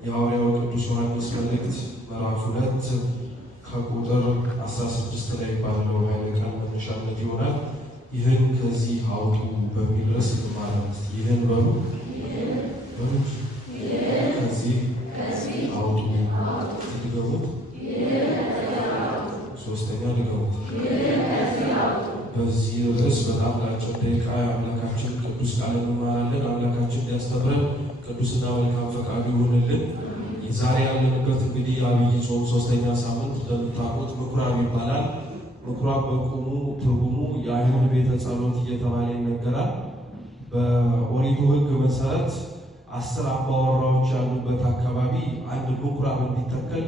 የሐዋርያው ቅዱስ ዮሐንስ መልእክት ምዕራፍ 2 ከቁጥር 16 ላይ ባለው ኃይለ ቃል መነሻነት ይሆናል። ይህን ከዚህ አውጡ በሚል ርዕስ እንማራለን። ይህን በሉ ከዚህ አውጡ ድገሙት። ሶስተኛ ድገሙት። በዚህ ርዕስ በጣም ለአጭር ደቂቃ አምላካችን ቅዱስ ቃል እንማራለን። አምላካችን ሊያስተምረን ቅዱስና መልካም ፈቃዱ ይሁንልን። ዛሬ ያለንበት እንግዲህ የዐቢይ ጾም ሶስተኛ ሳምንት እንደምታውቁት ምኩራብ ይባላል። ምኩራብ በቁሙ ትርጉሙ የአይሁድ ቤተ ጸሎት እየተባለ ይነገራል። በኦሪቱ ሕግ መሰረት 10 አባወራዎች ያሉበት አካባቢ አንድ ምኩራብ እንዲተከል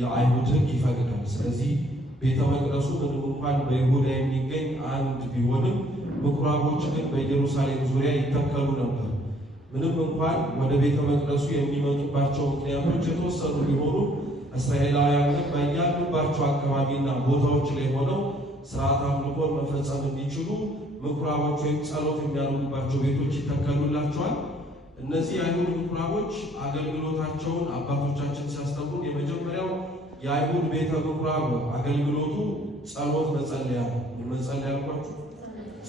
የአይሁድ ሕግ ይፈቅዳል። ስለዚህ ቤተ መቅደሱ ምንም እንኳን በይሁዳ የሚገኝ አንድ ቢሆንም ምኩራቦች ግን በኢየሩሳሌም ዙሪያ ይተከሉ ነበር። ምንም እንኳን ወደ ቤተ መቅደሱ የሚመጡባቸው ምክንያቶች የተወሰኑ ቢሆኑ እስራኤላውያን ግን በያሉባቸው አካባቢና ቦታዎች ላይ ሆነው ስርዓት አምልኮን መፈጸም እንዲችሉ ምኩራቦች ወይም ጸሎት የሚያደርጉባቸው ቤቶች ይተከሉላቸዋል። እነዚህ የአይሁድ ምኩራቦች አገልግሎታቸውን አባቶቻችን ሲያስተምሩን የመጀመሪያው የአይሁድ ቤተ ምኩራብ አገልግሎቱ ጸሎት መጸለያ ነው። መጸለያ አልኳችሁ፣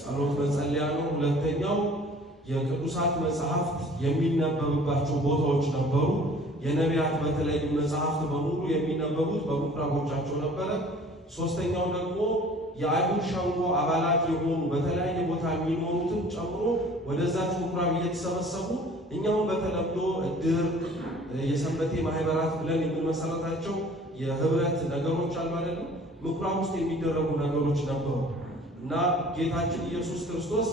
ጸሎት መጸለያ ነው። ሁለተኛው የቅዱሳት መጽሐፍት የሚነበብባቸው ቦታዎች ነበሩ። የነቢያት በተለይ መጽሐፍት በሙሉ የሚነበቡት በምኩራቦቻቸው ነበረ። ሶስተኛው ደግሞ የአይሁድ ሸንጎ አባላት የሆኑ በተለያየ ቦታ የሚኖሩትን ጨምሮ ወደዛች ምኩራብ እየተሰበሰቡ እኛውን በተለምዶ እድር፣ የሰንበቴ ማህበራት ብለን የምንመሰረታቸው የህብረት ነገሮች አሉ አይደለም። ምኩራብ ውስጥ የሚደረጉ ነገሮች ነበሩ እና ጌታችን ኢየሱስ ክርስቶስ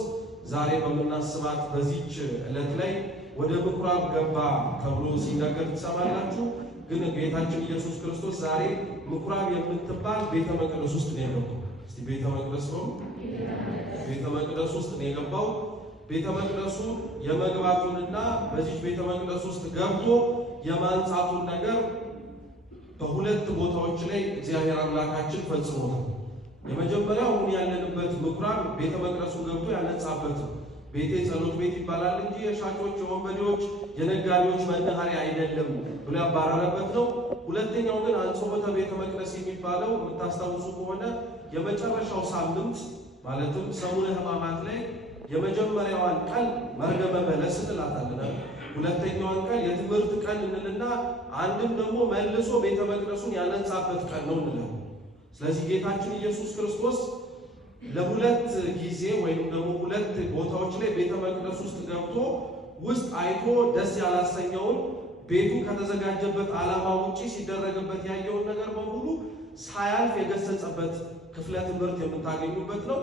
ዛሬ በምናስባት በዚች ዕለት ላይ ወደ ምኩራብ ገባ ተብሎ ሲነገር ትሰማላችሁ። ግን ጌታችን ኢየሱስ ክርስቶስ ዛሬ ምኩራብ የምትባል ቤተ መቅደስ ውስጥ ነው የገባው። እስቲ ቤተ መቅደስ ነው፣ ቤተ መቅደስ ውስጥ ነው የገባው። ቤተ መቅደሱ የመግባቱንና በዚች ቤተ መቅደስ ውስጥ ገብቶ የማንጻቱን ነገር በሁለት ቦታዎች ላይ እግዚአብሔር አምላካችን ፈጽሞታል። የመጀመሪያው አሁን ያለንበት ምኩራብ ቤተ መቅደሱ ገብቶ ያነጻበት ቤቴ ጸሎት ቤት ይባላል እንጂ የሻጮች፣ የወንበዴዎች፣ የነጋዴዎች መናኸሪያ አይደለም ብሎ ያባረረበት ነው። ሁለተኛው ግን አንጾተ ቤተ መቅደስ የሚባለው የምታስታውሱ ከሆነ የመጨረሻው ሳምንት ማለትም ሰሙነ ሕማማት ላይ የመጀመሪያዋን ቀን መርገመ በለስ እንላታለን። ሁለተኛዋን ቀን የትምህርት ቀን እንልና አንድም ደግሞ መልሶ ቤተ መቅደሱን ያነጻበት ቀን ነው እንላለን። ስለዚህ ጌታችን ኢየሱስ ክርስቶስ ለሁለት ጊዜ ወይም ደግሞ ሁለት ቦታዎች ላይ ቤተ መቅደስ ውስጥ ገብቶ ውስጥ አይቶ ደስ ያላሰኘውን ቤቱ ከተዘጋጀበት ዓላማ ውጪ ሲደረግበት ያየውን ነገር በሙሉ ሳያልፍ የገሰጸበት ክፍለ ትምህርት የምታገኙበት ነው።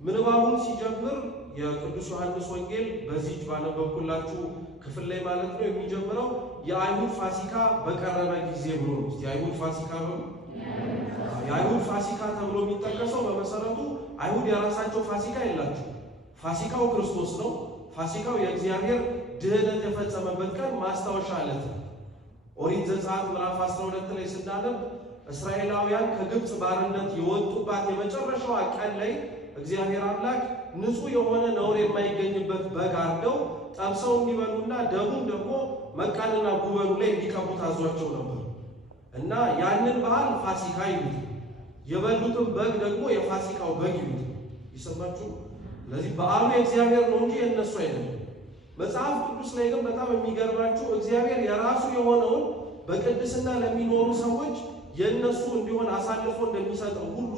ምንባቡን ሲጀምር የቅዱስ ዮሐንስ ወንጌል በዚህ ባነበብኩላችሁ ክፍል ላይ ማለት ነው የሚጀምረው የአይሁድ ፋሲካ በቀረበ ጊዜ ብሎ ነው። የአይሁድ ፋሲካ ነው። የአይሁድ ፋሲካ ተብሎ የሚጠቀሰው በመሰረቱ አይሁድ የራሳቸው ፋሲካ የላቸው። ፋሲካው ክርስቶስ ነው። ፋሲካው የእግዚአብሔር ድህነት የፈጸመበት ቀን ማስታወሻ ዕለት ነው። ኦሪት ዘጸአት ምዕራፍ 12 ላይ ስናነብ እስራኤላውያን ከግብፅ ባርነት የወጡባት የመጨረሻዋ ቀን ላይ እግዚአብሔር አምላክ ንጹሕ የሆነ ነውር የማይገኝበት በግ አርደው ጠብሰው እንዲበሉና ደሙን ደግሞ መቃንና ጉበኑ ላይ እንዲቀቡ ታዟቸው ነበር እና ያንን በዓል ፋሲካ ይሉት፣ የበሉትን በግ ደግሞ የፋሲካው በግ ይሉት። ይሰማችሁ? ስለዚህ በዓሉ የእግዚአብሔር ነው እንጂ የእነሱ አይደለም። መጽሐፍ ቅዱስ ላይ ግን በጣም የሚገርማችሁ እግዚአብሔር የራሱ የሆነውን በቅድስና ለሚኖሩ ሰዎች የእነሱ እንዲሆን አሳልፎ እንደሚሰጠው ሁሉ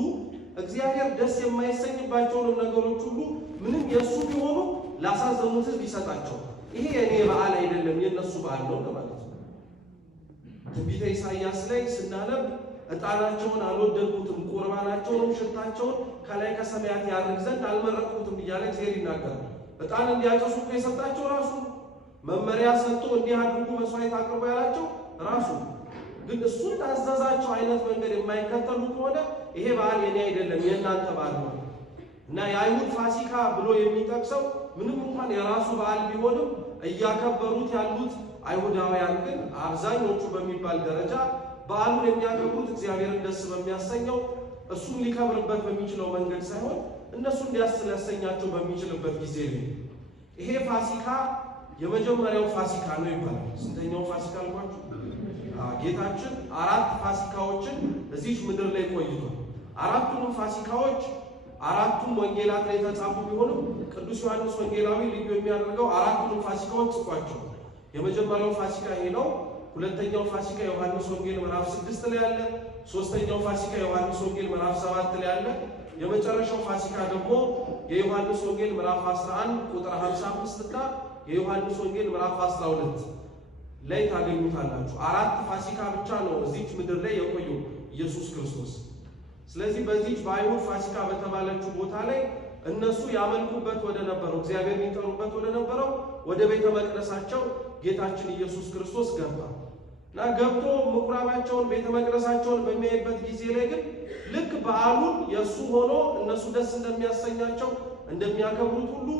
እግዚአብሔር ደስ የማይሰኝባቸውን ነገሮች ሁሉ ምንም የእሱ ቢሆኑ ላሳዘኑት ሕዝብ ይሰጣቸው። ይሄ የኔ በዓል አይደለም የእነሱ በዓል ነው ማለት ነው። ትንቢተ ኢሳይያስ ላይ ስናነብ ዕጣናቸውን አልወደድኩትም፣ ቁርባናቸውንም ሽታቸውን ከላይ ከሰማያት ያርግ ዘንድ አልመረጥኩትም እያለ እግዚአብሔር ይናገራል። ዕጣን እንዲያጨሱ እኮ የሰጣቸው ራሱ፣ መመሪያ ሰጥቶ እንዲህ አድርጉ መስዋዕት አቅርቡ ያላቸው ራሱ። ግን እሱን ታዘዛቸው አይነት መንገድ የማይከተሉ ከሆነ ይሄ በዓል የኔ አይደለም የእናንተ በዓል ነው እና የአይሁድ ፋሲካ ብሎ የሚጠቅሰው ምንም እንኳን የራሱ በዓል ቢሆንም እያከበሩት ያሉት አይሁዳውያን ግን አብዛኞቹ በሚባል ደረጃ በዓሉን የሚያከብሩት እግዚአብሔርን ደስ በሚያሰኘው እሱም ሊከብርበት በሚችለው መንገድ ሳይሆን እነሱን ሊያሰኛቸው በሚችልበት ጊዜ ነው። ይሄ ፋሲካ የመጀመሪያው ፋሲካ ነው ይባላል። ስንተኛው ፋሲካ አልኳችሁ? ጌታችን 4 ፋሲካዎችን እዚህ ምድር ላይ ቆይቷል። 4ቱንም ፋሲካዎች 4ቱም ወንጌላት ላይ የተጻፉ ቢሆንም ቅዱስ ዮሐንስ ወንጌላዊ ልዩ የሚያደርገው 4ቱንም ፋሲካዎች ጽፏቸው። የመጀመሪያው ፋሲካ ይሄ ነው። ሁለተኛው ፋሲካ ዮሐንስ ወንጌል ምዕራፍ 6 ላይ አለ። ሶስተኛው ፋሲካ ዮሐንስ ወንጌል ምዕራፍ 7 ላይ አለ። የመጨረሻው ፋሲካ ደግሞ የዮሐንስ ወንጌል ምዕራፍ 11 ቁጥር 55 እና የዮሐንስ ወንጌል ምዕራፍ 12 ላይ ታገኙታላችሁ። 4 ፋሲካ ብቻ ነው እዚች ምድር ላይ የቆየው ኢየሱስ ክርስቶስ። ስለዚህ በዚች በአይሁድ ፋሲካ በተባለችው ቦታ ላይ እነሱ ያመልኩበት ወደ ነበረው እግዚአብሔር የሚጠሩበት ወደ ነበረው ወደ ቤተ መቅደሳቸው ጌታችን ኢየሱስ ክርስቶስ ገባ እና ገብቶ ምኩራባቸውን ቤተ መቅደሳቸውን በሚያይበት ጊዜ ላይ ግን ልክ በዓሉን የእሱ ሆኖ እነሱ ደስ እንደሚያሰኛቸው እንደሚያከብሩት ሁሉ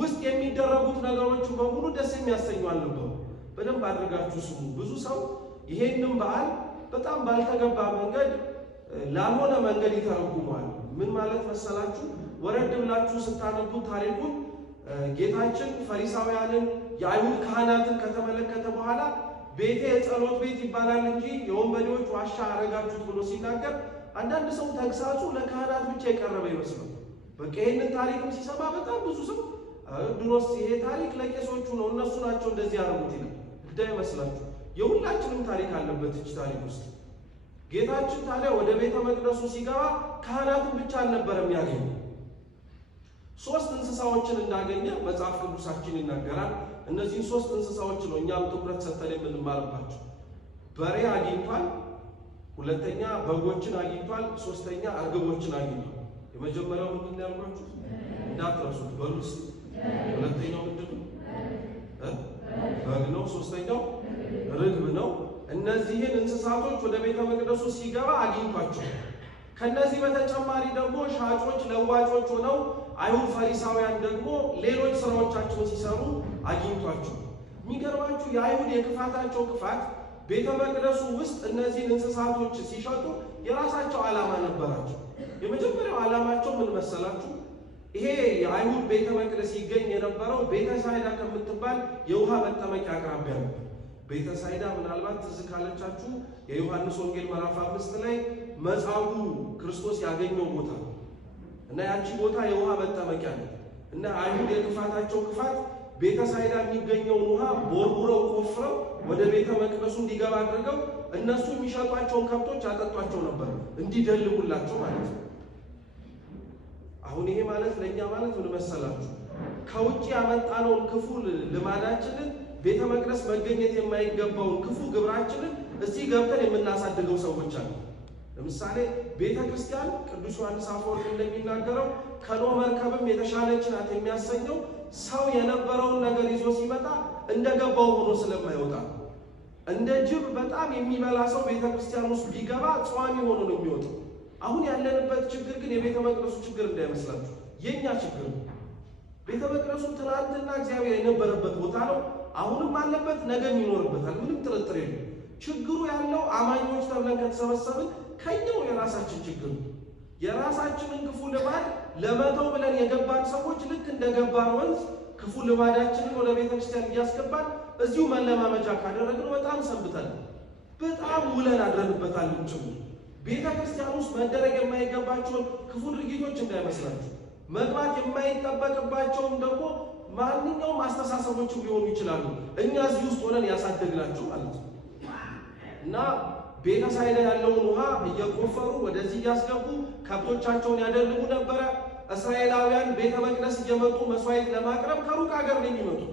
ውስጥ የሚደረጉት ነገሮች በሙሉ ደስ የሚያሰኙ አልነበሩ። በደንብ አድርጋችሁ ስሙ። ብዙ ሰው ይሄንን በዓል በጣም ባልተገባ መንገድ ላልሆነ መንገድ ይተረጉማል። ምን ማለት መሰላችሁ? ወረድ ብላችሁ ስታነቡ ታሪኩን ጌታችን ፈሪሳውያንን የአይሁድ ካህናትን ከተመለከተ በኋላ ቤቴ የጸሎት ቤት ይባላል እንጂ የወንበዴዎች ዋሻ አረጋችሁት ብሎ ሲናገር አንዳንድ ሰው ተግሳጹ ለካህናት ብቻ የቀረበ ይመስላል። በቃ ይህንን ታሪክም ሲሰማ በጣም ብዙ ሰው ድሮስ ይሄ ታሪክ ለቄሶቹ ነው እነሱ ናቸው እንደዚህ ያደረጉት ይላል። ጉዳይ ይመስላችሁ የሁላችንም ታሪክ አለበት እች ታሪክ ውስጥ። ጌታችን ታዲያ ወደ ቤተ መቅደሱ ሲገባ ካህናትን ብቻ አልነበረም ያገኘው። 3 እንስሳዎችን እንዳገኘ መጽሐፍ ቅዱሳችን ይናገራል። እነዚህን 3 እንስሳዎች ነው እኛም ትኩረት ሰጥተን የምንማርባቸው። በሬ አግኝቷል፣ ሁለተኛ በጎችን አግኝቷል፣ ሶስተኛ እርግቦችን አግኝቷል። የመጀመሪያው ምንድን ነው ያልኳችሁ? እንዳትረሱት በሉስ። ሁለተኛው ምንድን ነው? በግ ነው። ሶስተኛው ርግብ ነው። እነዚህን እንስሳቶች ወደ ቤተ መቅደሱ ሲገባ አግኝቷቸው። ከነዚህ በተጨማሪ ደግሞ ሻጮች ለዋጮች ሆነው አይሁድ ፈሪሳውያን ደግሞ ሌሎች ስራዎቻቸውን ሲሰሩ አግኝቷቸው። የሚገርማችሁ የአይሁድ የክፋታቸው ክፋት ቤተ መቅደሱ ውስጥ እነዚህን እንስሳቶች ሲሸጡ የራሳቸው ዓላማ ነበራቸው። የመጀመሪያው ዓላማቸው ምን መሰላችሁ? ይሄ የአይሁድ ቤተ መቅደስ ይገኝ የነበረው ቤተ ሳይዳ ከምትባል የውሃ መጠመቂያ አቅራቢያ ነው። ቤተ ሳይዳ ምናልባት ትዝ ካለቻችሁ የዮሐንስ ወንጌል ምዕራፍ 5 ላይ መጻጉዕ ክርስቶስ ያገኘው ቦታ እና ያቺ ቦታ የውሃ መጠመቂያ ነው እና አይሁድ የክፋታቸው ክፋት ቤተ ሳይዳ የሚገኘውን ውሃ ቦርቡረው ቆፍረው ወደ ቤተ መቅደሱ እንዲገባ አድርገው እነሱ የሚሸጧቸውን ከብቶች ያጠጧቸው ነበር እንዲደልቡላቸው ማለት ነው። አሁን ይሄ ማለት ለእኛ ማለት ምን መሰላችሁ? ከውጭ ያመጣነውን ክፉ ልማዳችንን ቤተ መቅደስ መገኘት የማይገባውን ክፉ ግብራችንን እዚህ ገብተን የምናሳድገው ሰዎች አሉ። ለምሳሌ ቤተ ክርስቲያን ቅዱስ ዮሐንስ አፈወርቅ እንደሚናገረው ከኖህ መርከብም የተሻለች ናት የሚያሰኘው ሰው የነበረውን ነገር ይዞ ሲመጣ እንደገባው ሆኖ ስለማይወጣ። እንደ ጅብ በጣም የሚበላ ሰው ቤተ ክርስቲያን ውስጥ ቢገባ ጿሚ ሆኖ ነው የሚወጣው። አሁን ያለንበት ችግር ግን የቤተ መቅደሱ ችግር እንዳይመስላችሁ የኛ ችግር ነው። ቤተ መቅደሱ ትናንትና እግዚአብሔር የነበረበት ቦታ ነው። አሁንም አለበት፣ ነገም ይኖርበታል። ምንም ጥርጥር የለም። ችግሩ ያለው አማኞች ተብለን ከተሰበሰብን ከኛው የራሳችን ችግር ነው። የራሳችንን ክፉ ልማድ ለመተው ብለን የገባን ሰዎች ልክ እንደገባን ወንዝ ክፉ ልማዳችንን ወደ ቤተ ክርስቲያን እያስገባን እዚሁ መለማመጃ ካደረግነው በጣም ሰንብተን በጣም ውለን አድረንበታል። ጭምር ቤተ ክርስቲያን ውስጥ መደረግ የማይገባቸውን ክፉ ድርጊቶች እንዳይመስላችሁ፣ መግባት የማይጠበቅባቸውም ደግሞ ማንኛውም አስተሳሰቦችም ሊሆኑ ይችላሉ። እኛ እዚህ ውስጥ ሆነን ያሳደግናቸው ማለት ነው እና ቤተ ሳይዳ ያለውን ውሃ እየቆፈሩ ወደዚህ እያስገቡ ከብቶቻቸውን ያደልቡ ነበረ። እስራኤላውያን ቤተ መቅደስ እየመጡ መስዋዕት ለማቅረብ ከሩቅ ሀገር ነው የሚመጡት።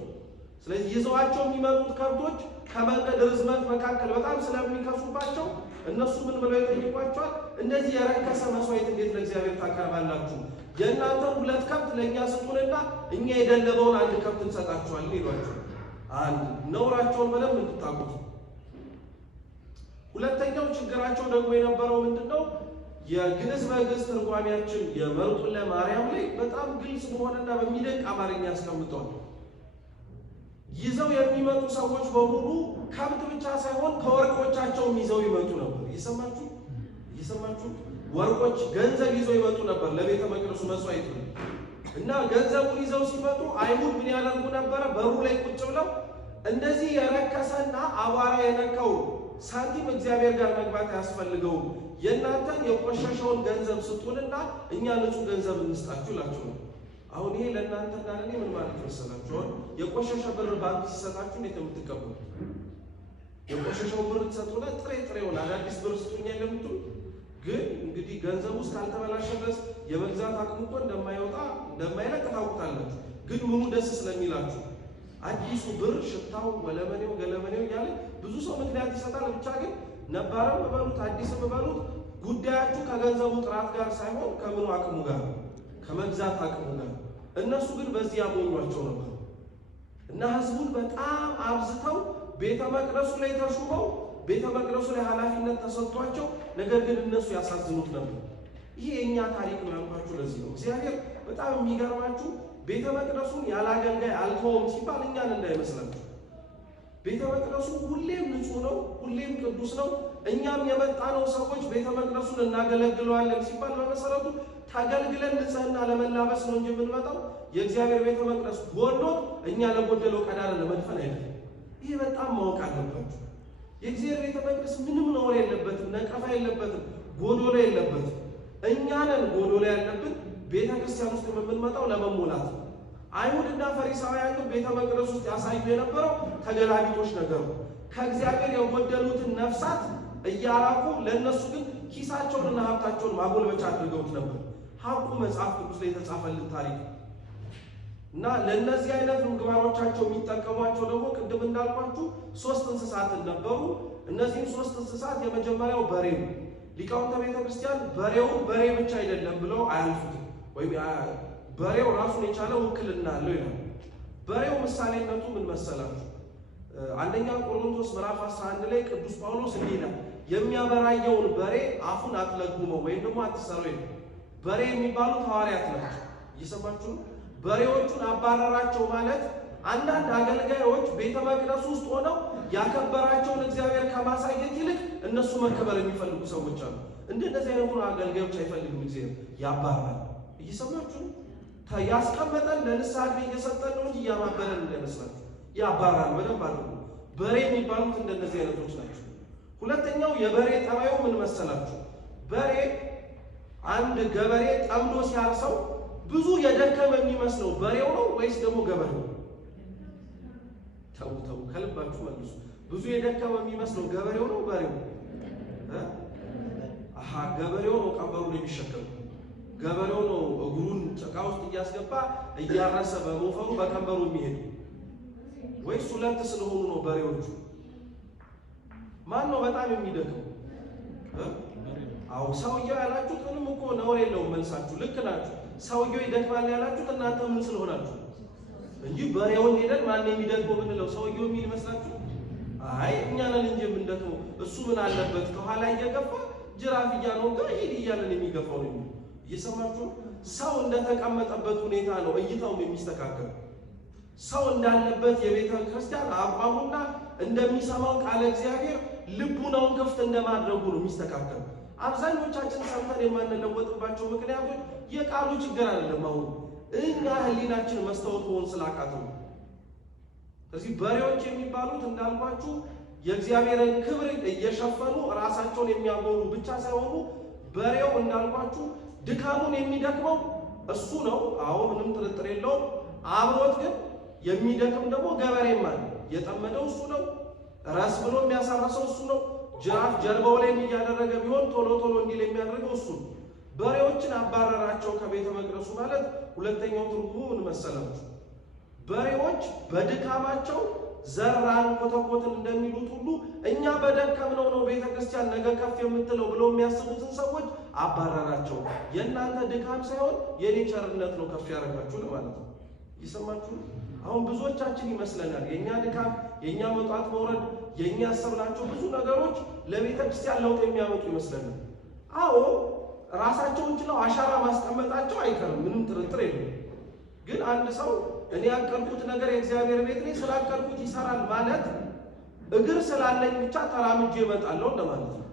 ስለዚህ ይዘዋቸው የሚመጡት ከብቶች ከመንገድ ርዝመት መካከል በጣም ስለሚከፉባቸው እነሱ ምን ብለው ይጠይቋቸዋል? እንደዚህ የረከሰ መስዋዕት እንዴት ለእግዚአብሔር ታቀርባላችሁ? የእናንተን 2 ከብት ለእኛ ስጡንና እኛ የደለበውን 1 ከብት እንሰጣችኋለን ይሏቸዋል። አንድ ነውራቸውን በደንብ እንድታውቁት። ሁለተኛው ችግራቸው ደግሞ የነበረው ምንድነው? የግዕዝ በግዕዝ ትርጓሜያችን የመርጡለ ማርያም ላይ በጣም ግልጽ በሆነና በሚደንቅ አማርኛ ያስቀምጠዋል። ይዘው የሚመጡ ሰዎች በሙሉ ከብት ብቻ ሳይሆን ከወርቆቻቸውም ይዘው ይመጡ ነበር። እየሰማችሁ ወርቆች ገንዘብ ይዘው ይመጡ ነበር ለቤተ መቅደሱ መስዋዕት ነው። እና ገንዘቡን ይዘው ሲመጡ አይሁድ ምን ያደርጉ ነበረ? በሩ ላይ ቁጭ ብለው እንደዚህ የረከሰና አቧራ የነካው ሳንቲም እግዚአብሔር ጋር መግባት አያስፈልገውም፣ የእናንተን የቆሸሸውን ገንዘብ ስጡንና እኛ ንጹህ ገንዘብ እንስጣችሁ ይላችሁ ነው። አሁን ይሄ ለእናንተና ለእኔ ምን ማለት መሰላችሁ? የቆሸሸ ብር ባንክ ሲሰጣችሁ እንዴት የምትቀበሉት? የቆሸሸው ብር ተሰጥቶና ጥሬ ጥሬውን አዳዲስ ብር ስጡኝ የለምቱ። ግን እንግዲህ ገንዘቡ እስካልተበላሸ ድረስ የመግዛት አቅሙ እኮ እንደማይለቅ ታውቁታላችሁ። ግን ምኑ ደስ ስለሚላችሁ አዲሱ ብር ሽታው ወለመኔው ገለመኔው እያለ ብዙ ሰው ምክንያት ይሰጣል። ብቻ ግን ነባረም በሉት አዲስም በሉት ጉዳያችሁ ከገንዘቡ ጥራት ጋር ሳይሆን ከምኑ አቅሙ ጋር ከመግዛት አቅሙ ጋር። እነሱ ግን በዚህ ያሞኟቸው ነበር እና ህዝቡን በጣም አብዝተው ቤተ መቅደሱ ላይ ተሹመው ቤተ መቅደሱ ላይ ኃላፊነት ተሰጥቷቸው፣ ነገር ግን እነሱ ያሳዝኑት ነበር። ይሄ የእኛ ታሪክ ነው ያልኳችሁ ለዚህ ነው። እግዚአብሔር በጣም የሚገርማችሁ ቤተ መቅደሱን ያለ አገልጋይ አልተወም ሲባል እኛን እንዳይመስላችሁ። ቤተ መቅደሱ ሁሌም ንጹህ ነው፣ ሁሌም ቅዱስ ነው። እኛም የመጣነው ሰዎች ቤተ መቅደሱን እናገለግለዋለን ሲባል በመሰረቱ ታገልግለን ንጽህና ለመላበስ ነው እንጂ የምንመጣው የእግዚአብሔር ቤተ መቅደስ ጎሎ እኛ ለጎደለው ቀዳዳ ለመድፈን አይደለም። ይሄ በጣም ማወቅ አለባችሁ። የእግዚአብሔር ቤተ መቅደስ ምንም ነውር የለበትም፣ ነቀፋ የለበትም፣ ጎዶሎ የለበትም። እኛ ነን ጎዶሎ ያለብን። ቤተ ክርስቲያን ውስጥ የምንመጣው ለመሞላት ነው። አይሁድና ፈሪሳውያን ግን ቤተ መቅደስ ውስጥ ያሳዩ የነበረው ተገላቢጦች ነገሩ። ከእግዚአብሔር የጎደሉትን ነፍሳት እያራቁ ለእነሱ ግን ኪሳቸውንና ሀብታቸውን ማጎልበቻ አድርገውት ነበር። ሀቁ መጽሐፍ ቅዱስ ላይ የተጻፈልን ታሪክ እና ለእነዚህ አይነት ምግባሮቻቸው የሚጠቀሟቸው ደግሞ ቅድም እንዳልኳችሁ 3 እንስሳትን ነበሩ። እነዚህም 3 እንስሳት የመጀመሪያው በሬ ነው። ሊቃውንተ ቤተ ክርስቲያን በሬውን በሬ ብቻ አይደለም ብለው አያልፉትም። ወይም በሬው ራሱን የቻለ ውክልና አለው ይላል። በሬው ምሳሌነቱ ምን መሰላችሁ? አንደኛ ቆሮንቶስ ምዕራፍ 11 ላይ ቅዱስ ጳውሎስ እንዲህ ይላል፣ የሚያበራየውን በሬ አፉን አትለጉመው ወይም ደግሞ አትሰረው ይላል። በሬ የሚባሉት ሐዋርያት ናቸው። እየሰማችሁ በሬዎቹን አባረራቸው ማለት አንዳንድ አገልጋዮች ቤተ መቅደስ ውስጥ ሆነው ያከበራቸውን እግዚአብሔር ከማሳየት ይልቅ እነሱ መከበር የሚፈልጉ ሰዎች አሉ። እንደዚህ አይነቱን አገልጋዮች አይፈልግም እግዚአብሔር፣ ያባራል። እየሰማችሁ ያስቀመጠን ለንስሐ ዕድሜ እየሰጠን ነው እንጂ እያማበለን እንዳይመስላችሁ፣ ያባራል። በደንብ አድርጉ። በሬ የሚባሉት እንደነዚህ አይነቶች ናቸው። ሁለተኛው የበሬ ጠባዩ ምን መሰላችሁ? በሬ አንድ ገበሬ ጠምዶ ሲያርሰው ብዙ የደከመ የሚመስለው በሬው ነው ወይስ ደግሞ ገበሬው? ተው ከልባችሁ መልሱ። ብዙ የደከመ የሚመስለው ገበሬው ነው በሬው? ገበሬው ነው ቀንበሩን የሚሸከም ገበሬው ነው እግሩን ጭቃ ውስጥ እያስገባ እያረሰ በሞፈሩ በቀንበሩ የሚሄዱ ወይስ ሁለት ስለሆኑ ነው በሬዎቹ? ማን ነው በጣም የሚደክመው? አዎ ሰውየው ያላችሁት ምንም እኮ ነውር የለውም መልሳችሁ ልክ ናችሁ። ሰውየው ይደክማል ያላችሁት እናንተ ምን ስለሆናችሁ እንጂ በሬውን ሄደን ማን የሚደክመው ብንለው ሰውየው የሚል ይመስላችሁ? አይ እኛ ነን እንጂ የምንደክመው። እሱ ምን አለበት ከኋላ እየገፋ ጅራፍ እያነወጋ ሂድ እያለን የሚገፋው ነው። እየሰማችሁ ሰው እንደተቀመጠበት ሁኔታ ነው እይታውም የሚስተካከል። ሰው እንዳለበት የቤተ ክርስቲያን አቋሙና እንደሚሰማው ቃለ እግዚአብሔር ልቡናውን ክፍት እንደማድረጉ ነው የሚስተካከል። አብዛኞቻችን ሰምተን የማንለወጥባቸው ምክንያቶች የቃሉ ችግር አይደለም። አሁን እኛ ህሊናችን መስታወት መሆን ስላቃተው። ስለዚህ በሬዎች የሚባሉት እንዳልኳችሁ የእግዚአብሔርን ክብር እየሸፈኑ ራሳቸውን የሚያጎሩ ብቻ ሳይሆኑ በሬው እንዳልኳችሁ ድካሙን የሚደክመው እሱ ነው። አዎ ምንም ጥርጥር የለውም። አብሮት ግን የሚደክም ደግሞ ገበሬም አለ። የጠመደው እሱ ነው። ራስ ብሎ የሚያሳርሰው እሱ ነው። ጅራፍ ጀርባው ላይ እያደረገ ቢሆን ቶሎ ቶሎ እንዲል የሚያደርገው እሱ ነው። በሬዎችን አባረራቸው ከቤተ መቅደሱ ማለት ሁለተኛው ትርጉሙ ምን መሰላችሁ? በሬዎች በድካማቸው ዘራን ኮተኮትን እንደሚሉት ሁሉ እኛ በደከምነው ነው ቤተ ክርስቲያን ነገ ከፍ የምትለው ብለው የሚያስቡትን ሰዎች አባረራቸው። የእናንተ ድካም ሳይሆን የኔ ቸርነት ነው ከፍ ያደረጋችሁ ማለት ነው። ይሰማችሁ? አሁን ብዙዎቻችን ይመስለናል የኛ ድካም፣ የኛ መውጣት መውረድ፣ የኛ ያሰብናቸው ብዙ ነገሮች ለቤተ ክርስቲያን ለውጥ የሚያመጡ ይመስለናል። አዎ ራሳቸውን ችለው አሻራ ማስቀመጣቸው አይቀርም፣ ምንም ጥርጥር የለም። ግን አንድ ሰው እኔ ያቀርኩት ነገር የእግዚአብሔር ቤት ላይ ስላቀርኩት ይሰራል ማለት እግር ስላለኝ ብቻ ተራምጄ እመጣለሁ እንደማለት ነው።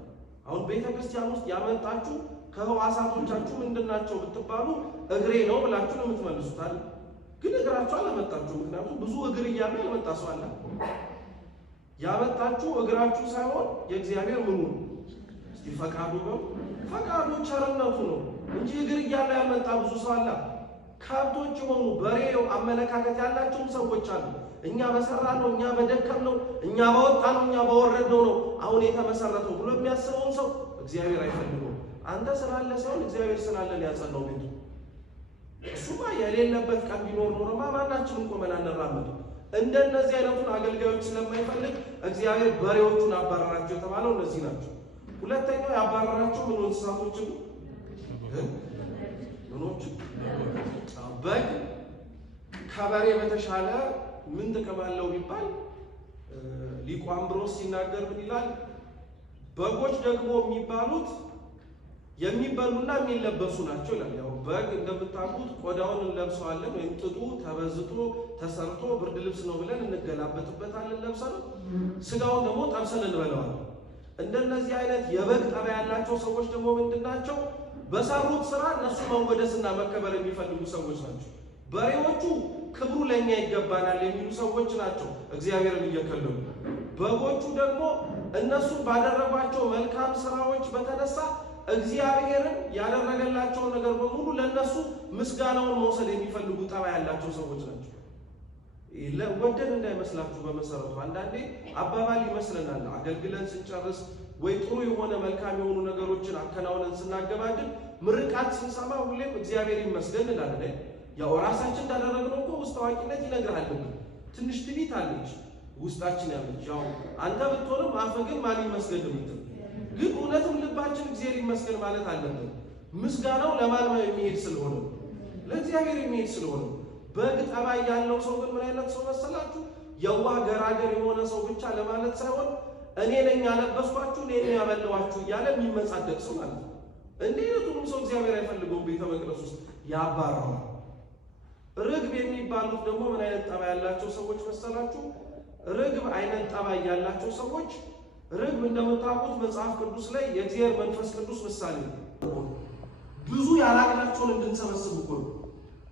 አሁን ቤተ ክርስቲያን ውስጥ ያመጣችሁ ከህዋሳቶቻችሁ ምንድናቸው ብትባሉ እግሬ ነው ብላችሁ ነው የምትመልሱታል። ግን እግራችሁ አላመጣችሁ። ምክንያቱም ብዙ እግር እያለ ያመጣ ሰው አለ። ያመጣችሁ እግራችሁ ሳይሆን የእግዚአብሔር ምኑ እስቲ ፈቃዱ ነው። ፈቃዱ ቸርነቱ ነው እንጂ እግር እያለ ያመጣ ብዙ ሰው አለ። ከብቶች የሆኑ በሬው አመለካከት ያላቸውም ሰዎች አሉ። እኛ በሰራነው፣ እኛ በደከምነው፣ እኛ ባወጣነው፣ እኛ ባወረድነው ነው አሁን የተመሰረተው ብሎ የሚያስበውን ሰው እግዚአብሔር አይፈልገውም። አንተ ስላለ ሳይሆን እግዚአብሔር ስላለ ያጸናው ቤቱ። እሱማ የሌለበት ቀን ቢኖር ኖሮማ ማናችንም ቆመን አንራመድም። እንደነዚህ አይነቱን አገልጋዮች ስለማይፈልግ እግዚአብሔር በሬዎቹን አባረራቸው የተባለው እነዚህ ናቸው። ሁለተኛው ያባረራቸው ምን እንስሳቶችን ምኖችን በግ ከበሬ በተሻለ ምን ጥቅም አለው ቢባል ሊቁ አምብሮስ ሲናገር ምን ይላል? በጎች ደግሞ የሚባሉት የሚበሉና የሚለበሱ ናቸው ይላል። ያው በግ እንደምታውቁት ቆዳውን እንለብሰዋለን ወይም ጥጡ ተበዝቶ ተሰርቶ ብርድ ልብስ ነው ብለን እንገላበጥበታለን ለብሰን፣ ስጋውን ደግሞ ጠብሰን እንበላዋለን። እንደነዚህ አይነት የበግ ጠባይ ያላቸው ሰዎች ደግሞ ምንድናቸው? በሰሩት ስራ እነሱ መወደስና መከበር የሚፈልጉ ሰዎች ናቸው። በሬዎቹ ክብሩ ለኛ ይገባናል የሚሉ ሰዎች ናቸው እግዚአብሔርን እየከለሉ። በጎቹ ደግሞ እነሱ ባደረጓቸው መልካም ስራዎች በተነሳ እግዚአብሔርን ያደረገላቸውን ነገር በሙሉ ለነሱ ምስጋናውን መውሰድ የሚፈልጉ ጠባይ ያላቸው ሰዎች ናቸው። ወደን እንዳይመስላችሁ። በመሰረቱ አንዳንዴ አባባል ይመስለናል። አገልግለን ስንጨርስ ወይ ጥሩ የሆነ መልካም የሆኑ ነገሮችን አከናውነን ስናገባድን ምርቃት ስንሰማ ሁሌም እግዚአብሔር ይመስገን እንላለን። ያው ራሳችን እንዳደረግነው እኮ ውስጥ አዋቂነት ይነግራል። ትንሽ ትዕቢት አለች ውስጣችን ያለች። ያው አንተ ብትሆንም አፈ ግን ማን ይመስገን የምትል ግን እውነትም ልባችን እግዚአብሔር ይመስገን ማለት አለብን። ምስጋናው ለማን የሚሄድ ስለሆነ ለእግዚአብሔር የሚሄድ ስለሆነ። በግ ጠባይ ያለው ሰው ግን ምን አይነት ሰው መሰላችሁ? የዋህ ገራገር የሆነ ሰው ብቻ ለማለት ሳይሆን እኔ ነኝ ያለበስኳችሁ፣ እኔ ነኝ ያበላኋችሁ እያለ የሚመጻደቅ ሰው ማለት ነው። እንዲህ አይነቱንም ሰው እግዚአብሔር አይፈልገውም። ቤተ መቅደስ ውስጥ ያባረዋል። ርግብ የሚባሉት ደግሞ ምን አይነት ጠባይ ያላቸው ሰዎች መሰላችሁ? ርግብ አይነት ጠባይ ያላቸው ሰዎች ርግብ እንደምታውቁት መጽሐፍ ቅዱስ ላይ የእግዚአብሔር መንፈስ ቅዱስ ምሳሌ ነው። ብዙ ያላቅናቸውን እንድንሰበስብ እኮ ነው።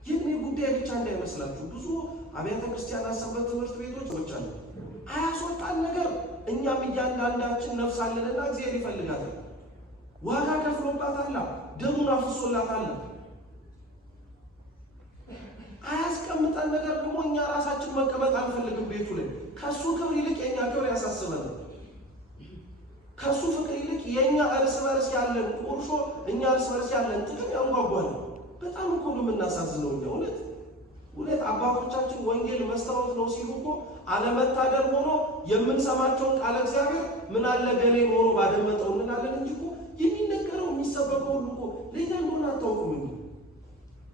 ይህን ጉዳይ ብቻ እንዳይመስላችሁ። ብዙ አብያተ ክርስቲያናት ሰንበት ትምህርት ቤቶች ብቻ ነው አያስወጣን ነገር። እኛም እያንዳንዳችን ነፍስ አለንና እግዚአብሔር ይፈልጋታል። ዋጋ ከፍሎባታል፣ ደሙን አፍሶላታል። አያስቀምጠን ነገር ደግሞ እኛ ራሳችን መቀመጥ አንፈልግም ቤቱ ላይ። ከሱ ክብር ይልቅ የኛ ክብር ያሳስበናል። ከሱ ፍቅር ይልቅ የኛ እርስ በርስ ያለን ቁርሾ፣ እኛ እርስ በርስ ያለን ጥቅም ያንጓጓል። በጣም እኮ የምናሳዝነው እውነት አባቶቻችን ወንጌል መስታወት ነው ሲሉ እኮ አለመታደል ሆኖ የምንሰማቸውን ቃለ እግዚአብሔር ምን አለ ገሌ ኖሮ ባደመጠው እንላለን እንጂ እኮ የሚነገረው የሚሰበከው ሁሉ እኮ ለኛ እንደሆነ አታውቁም።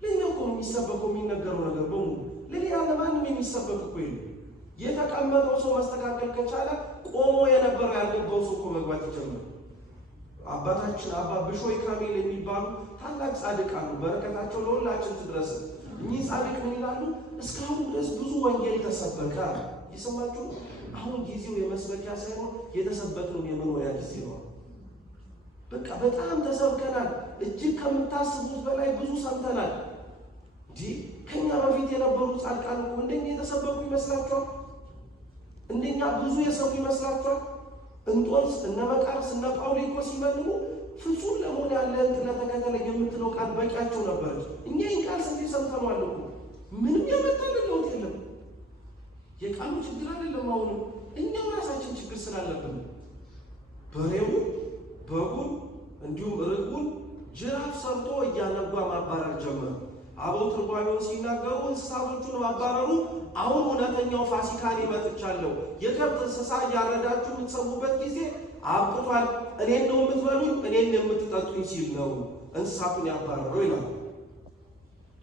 ለኛ እኮ የሚሰበከው የሚነገረው ነገር በሙሉ ለሌላ ለማንም የሚሰበክ እኮ የለም። የተቀመጠው ሰው ማስተካከል ከቻለ ቆሞ የነበረው ያልገባው ሰው እኮ መግባት ይጀምራል። አባታችን አባ ብሾይ ካሜል የሚባሉ ታላቅ ጻድቅ አሉ። በረከታቸው ለሁላችን ትድረስ። እኚህ ጻድቅ ምን ይላሉ? እስካሁን ድረስ ብዙ ወንጌል ተሰበከ። የሰማችሁ? አሁን ጊዜው የመስበኪያ ሳይሆን የተሰበክነው የመኖሪያ ጊዜ ነው። በቃ በጣም ተሰብከናል። እጅግ ከምታስቡት በላይ ብዙ ሰምተናል። ከኛ በፊት የነበሩ ጻድቃን እንደኛ የተሰበኩ ይመስላችኋል? እንደኛ ብዙ የሰሙ ይመስላችኋል? እንጦንስ እነ መቃርስ እነ ጳውሊ እኮ ሲመልሙ ፍጹም ለመሆን ያለን ለተከተለ የምትለው ቃል በቂያቸው ነበረች። እኛ ይህን ቃል ስንት ሰምተነዋል እኮ ምንም ያመጣልን ለውጥ የለም። የቃሉ ችግር አይደለም። አሁንም እኛው ራሳችን ችግር ስላለብን በሬው በጉን እንዲሁም ርግቡን ጅራፍ ሰርቶ እያነባ ማባረር ጀመረ። አበው ትርጓሜውን ሲናገሩ እንስሳቶቹን ማባረሩ አሁን እውነተኛው ፋሲካን መጥቻለሁ፣ የከብት እንስሳ እያረዳችሁ የምትሰሙበት ጊዜ አብቅቷል፣ እኔን ነው የምትበሉኝ፣ እኔን የምትጠጡኝ ሲል ነው እንስሳቱን ያባረረው ይላል።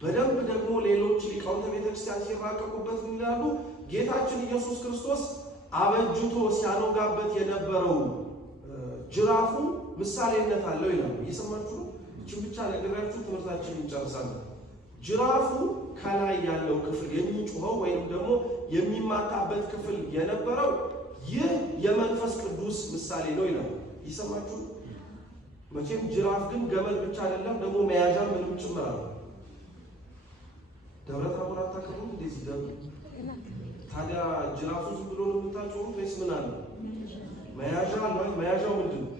በደንብ ደግሞ ሌሎች ሊቃውንተ ቤተክርስቲያን ሲራቀቁበት ይላሉ። ጌታችን ኢየሱስ ክርስቶስ አበጅቶ ሲያኖጋበት የነበረው ጅራፉ ምሳሌነት አለው ይላሉ። እየሰማችሁ ነው። እቺን ብቻ ነግራችሁ ትምህርታችንን እንጨርሳለን። ጅራፉ ከላይ ያለው ክፍል የሚጮኸው ወይም ደግሞ የሚማታበት ክፍል የነበረው ይህ የመንፈስ ቅዱስ ምሳሌ ነው ይላል። ይሰማችሁ? መቼም ጅራፍ ግን ገመድ ብቻ አይደለም ደግሞ መያዣ ምንም ጭምር አለ። ደብረ ታቦር አታውቅም እንደዚህ ደብረ ታዲያ ጅራፉ ዝም ብሎ ነው የምታጮሁት ወይስ ምን አለ? መያዣ አለ። መያዣው ምንድን ነው?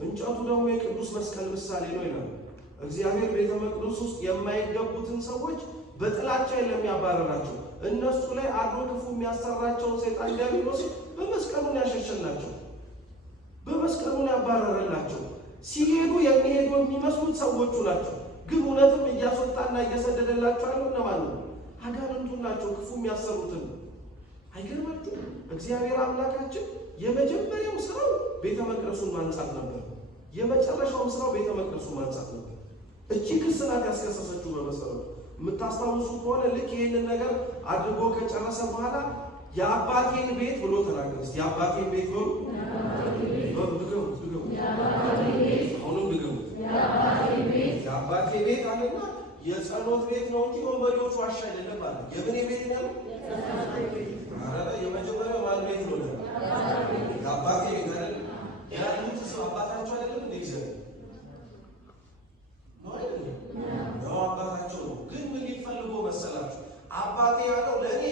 እንጨቱ ደግሞ የቅዱስ መስቀል ምሳሌ ነው ይላል። እግዚአብሔር ቤተ መቅደስ ውስጥ የማይገቡትን ሰዎች በጥላቻ የሚያባረራቸው እነሱ ላይ አድሮ ክፉ የሚያሰራቸውን ሰይጣን ዲያብሎስ በመስቀሉን ያሸሸላቸው፣ በመስቀሉን ያባረረላቸው። ሲሄዱ የሚሄዱ የሚመስሉት ሰዎቹ ናቸው፣ ግን እውነትም እያስወጣና እየሰደደላቸው ያለው እነማን ነው? አጋንንቱ ናቸው፣ ክፉ የሚያሰሩትን። አይገርማችሁ? እግዚአብሔር አምላካችን የመጀመሪያው ስራው ቤተ መቅደሱን ማንጻት ነበር። የመጨረሻውም ስራው ቤተ መቅደሱን ማንጻት ነበር። እቺ ክስ ናት ያስከሰሰችው። በመሰረቱ የምታስታውሱ ከሆነ ልክ ይህንን ነገር አድርጎ ከጨረሰ በኋላ የአባቴን ቤት ብሎ ተናገረ። የአባቴን ቤት ብሎ አሁንም ድገሙ። የአባቴ ቤት አለና የጸሎት ቤት ነው እንጂ ወንበዴዎች ዋሻ አይደለም አለ። የምን ቤት ነው? የመጀመሪያው ማን ቤት ነው? የአባቴ ቤት አይደል? ያሉት ሰው አባታቸው አይደለም እንዴ? ይዘ ነው አይደል? ነው አባታቸው ነው። ግን ምን ሊፈልጎ መሰላችሁ? አባቴ ያለው ለእኔ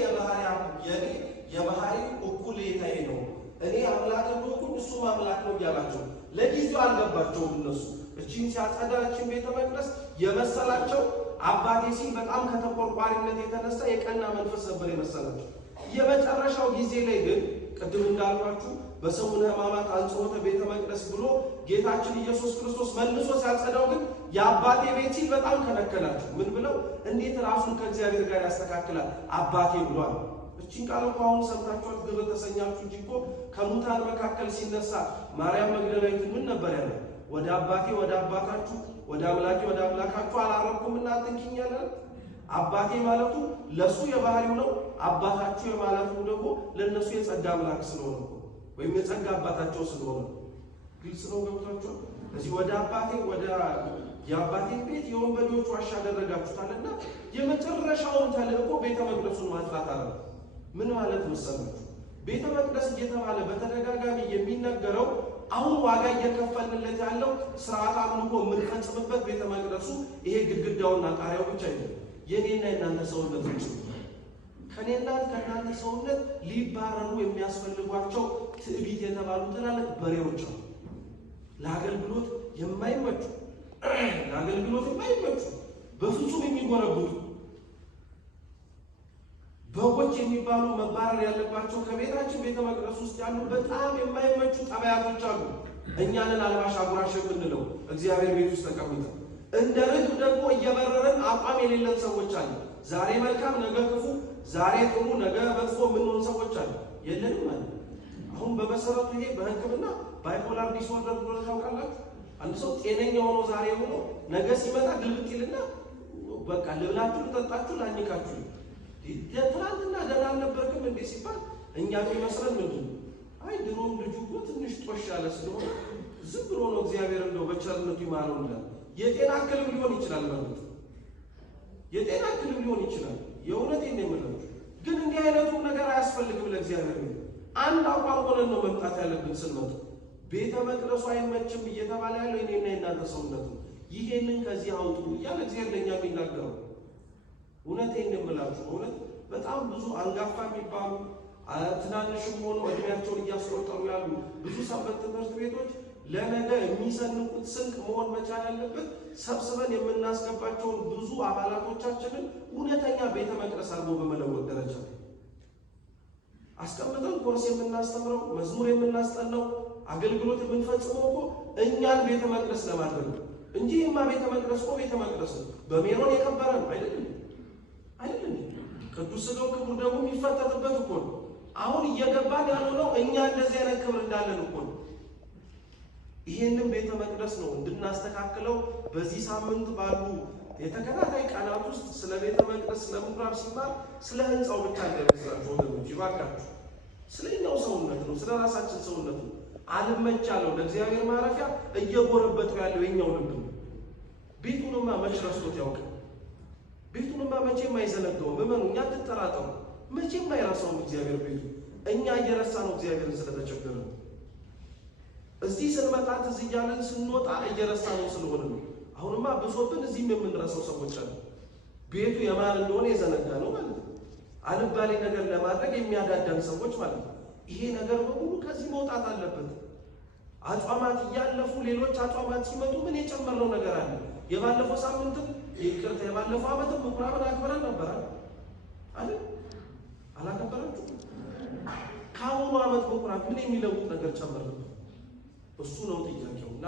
የባህሪ እኩሌታዬ ነው። እኔ አምላክ እንደሆንኩ እሱም አምላክ ነው እያላቸው ለጊዜው አልገባቸውም እነሱ። እቺን ሲያጸዳ እቺን ቤተ መቅደስ የመሰላቸው አባቴ ሲል በጣም ከተቆርቋሪነት የተነሳ የቀና መንፈስ ነበር የመሰላቸው። የመጨረሻው ጊዜ ላይ ግን ቅድም እንዳልኳችሁ በሰሙነ ሕማማት አንጽሖተ ቤተ መቅደስ ብሎ ጌታችን ኢየሱስ ክርስቶስ መልሶ ሲያጸዳው ግን የአባቴ ቤት ሲል በጣም ከለከላቸው። ምን ብለው? እንዴት ራሱን ከእግዚአብሔር ጋር ያስተካክላል አባቴ ብሏል። እቺን ቃል እኮ አሁን ሰምታችኋት ግር ተሰኛችሁ እንጂ እኮ ከሙታን መካከል ሲነሳ ማርያም መግደላዊት ምን ነበር ያለ? ወደ አባቴ ወደ አባታችሁ፣ ወደ አምላኬ ወደ አምላካችሁ አላረኩምና አትንኪኝ ያለ። አባቴ ማለቱ ለሱ የባህሪው ነው። አባታችሁ የማለቱ ደግሞ ለነሱ የጸጋ አምላክ ስለሆነ ወይም የጸጋ አባታቸው ስለሆነ ግልጽ ነው። ገብቷችሁ? እዚህ ወደ አባቴ ወደ የአባቴን ቤት የወንበዴዎች ዋሻ አደረጋችሁታልና የመጨረሻውን ተልእኮ ቤተ መቅደሱን ማጥራት አለ። ምን ማለት መሰላችሁ? ቤተ መቅደስ እየተባለ በተደጋጋሚ የሚነገረው አሁን ዋጋ እየከፈልንለት ያለው ስርዓት አምልኮ የምንፈጽምበት ቤተ መቅደሱ ይሄ ግድግዳውና ጣሪያው ብቻ አይደለም። የኔና የናንተ ሰውነት ብቻ ከኔና ከናንተ ሰውነት ሊባረሩ የሚያስፈልጓቸው ትዕቢት የተባሉ ትላልቅ በሬዎች አሉ። ለአገልግሎት የማይመቹ በፍጹም የሚጎረብቱ በጎች የሚባሉ መባረር ያለባቸው ከቤታችን ቤተ መቅደስ ውስጥ ያሉ በጣም የማይመቹ ጠባያቶች አሉ። እኛንን አልባሽ አጉራሽ የምንለው እግዚአብሔር ቤት ውስጥ ተቀምጠን እንደ ርግብ ደግሞ እየበረረን አቋም የሌለን ሰዎች አሉ። ዛሬ መልካም ነገ ክፉ፣ ዛሬ ጥሩ ነገ መጥፎ የምንሆን ሰዎች አሉ። የለንም ማለት አሁን በመሰረቱ ይሄ በሕክምና ባይፖላር ዲስኦርደር ብሎ ታውቃላችሁ። አንድ ሰው ጤነኛ ሆኖ ዛሬ ሆኖ ነገ ሲመጣ ግልብጥ ይልና በቃ ልብላችሁ ልጠጣችሁ ላኝካችሁ ትናንትና ደህና አልነበርክም እንዴ ሲባል እኛ የሚመስለን ምንድን ነው? አይ ድሮም ልጁ እኮ ትንሽ ጦሽ ያለ ስለሆነ ዝም ብሎ ነው እግዚአብሔር እንደው በቸርነቱ ይማረው እንዳለ። የጤና እክልም ሊሆን ይችላል ማለት የጤና እክልም ሊሆን ይችላል። የእውነቴን ነው የምላችሁ። ግን እንዲህ አይነቱ ነገር አያስፈልግም ለእግዚአብሔር ነው። አንድ አቋም ሆነን ነው መምጣት ያለብን። ስንመጣ ቤተ መቅደሱ አይመችም እየተባለ ያለው እኔና የእናንተ ሰውነት ነው። ይሄንን ከዚህ አውጡ እያለ እግዚአብሔር ለእኛ የሚናገረው እውነቴን ነው የምላችሁ። እውነት በጣም ብዙ አንጋፋ የሚባሉ ትናንሽም ሆኖ እድሜያቸውን እያስቆጠሩ ያሉ ብዙ ሰንበት ትምህርት ቤቶች ለነገ የሚሰንቁት ስንቅ መሆን መቻል ያለበት ሰብስበን የምናስገባቸውን ብዙ አባላቶቻችንን እውነተኛ ቤተ መቅደስ አድርጎ በመለወጥ ደረጃ አስቀምጠን ኮርስ የምናስተምረው መዝሙር የምናስጠናው አገልግሎት የምንፈጽመው እኮ እኛን ቤተ መቅደስ ለማድረግ ነው እንጂ የማ ቤተ መቅደስ እኮ ቤተ መቅደስ ነው። በሜሮን የከበረ ነው አይደለም? ቅዱስ ሥጋው ክቡር ደግሞ የሚፈተትበት እኮ ነው። አሁን እየገባን ያልሆነው እኛ እንደዚህ አይነት ክብር እንዳለን እኮ ነው። ይሄንን ቤተ መቅደስ ነው እንድናስተካክለው በዚህ ሳምንት ባሉ የተከታታይ ቀናት ውስጥ ስለ ቤተ መቅደስ ስለ ምኩራብ ሲባል ስለ ህንፃው ብቻ እንዳይመስላችሁ ወገኖች፣ ይባካችሁ። ስለኛው ሰውነት ነው፣ ስለ ራሳችን ሰውነት ነው። አልመቻለው ለእግዚአብሔር ማረፊያ እየጎረበጠው ያለው የኛው ልብ ነው። ቤቱንማ መች ረስቶት ያውቃል? ቤቱንማ መቼም አይዘነጋውም። እመኑ፣ እኛ ትጠራጠሩ፣ መቼም አይረሳውም እግዚአብሔር ቤቱ። እኛ እየረሳ ነው እግዚአብሔርን ስለተቸገረ ነው። እዚህ ስንመጣት እዚህ እያለን ስንወጣ እየረሳነው ስለሆነ ነው። አሁንማ ብሶብን እዚህም የምንረሳው ሰዎች አሉ። ቤቱ የማን እንደሆነ የዘነጋ ነው ማለት ነው። አልባሌ ነገር ለማድረግ የሚያዳዳን ሰዎች ማለት ነው። ይሄ ነገር በሙሉ ከዚህ መውጣት አለበት። አጽዋማት እያለፉ ሌሎች አጽዋማት ሲመጡ ምን የጨመርነው ነገር አለ? የባለፈው ሳምንትም ይቅርታ የባለፈው ዓመትም ምኩራብን አክብረን ነበር አይደል? አላከበራችሁ? ከአሁኑ ዓመት ምኩራብ ምን የሚለውጥ ነገር ጨመርን? እሱ ነው ጥያቄው። እና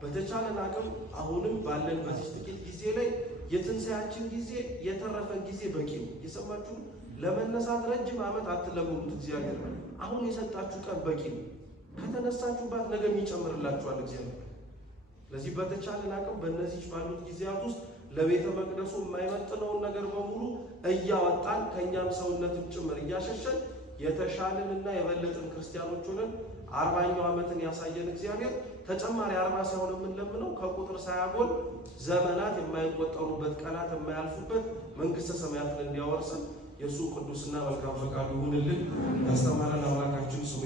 በተቻለን አቅም አሁንም ባለን በዚህ ጥቂት ጊዜ ላይ የትንሣኤያችን ጊዜ የተረፈን ጊዜ በቂ ነው። የሰማችሁ ለመነሳት ረጅም ዓመት አትለምኑት። እግዚአብሔር አሁን የሰጣችሁ ቀን በቂ ነው። ከተነሳችሁባት ነገ የሚጨምርላችኋል እግዚአብሔር። ስለዚህ በተቻለን አቅም በእነዚህ ባሉት ጊዜያት ውስጥ ለቤተ መቅደሱ የማይመጥነውን ነገር በሙሉ እያወጣን ከእኛም ሰውነትም ጭምር እያሸሸን የተሻለንና የበለጥን ክርስቲያኖች ሆነን 40ኛው ዓመትን ያሳየን እግዚአብሔር ተጨማሪ 40 ሳይሆን የምንለምነው ከቁጥር ሳያጎል ዘመናት የማይቆጠሩበት ቀናት የማያልፉበት መንግሥተ ሰማያትን እንዲያወርሰን የእሱ ቅዱስና መልካም ፈቃዱ ይሁንልን። ያስተማረን አምላካችን ስሙ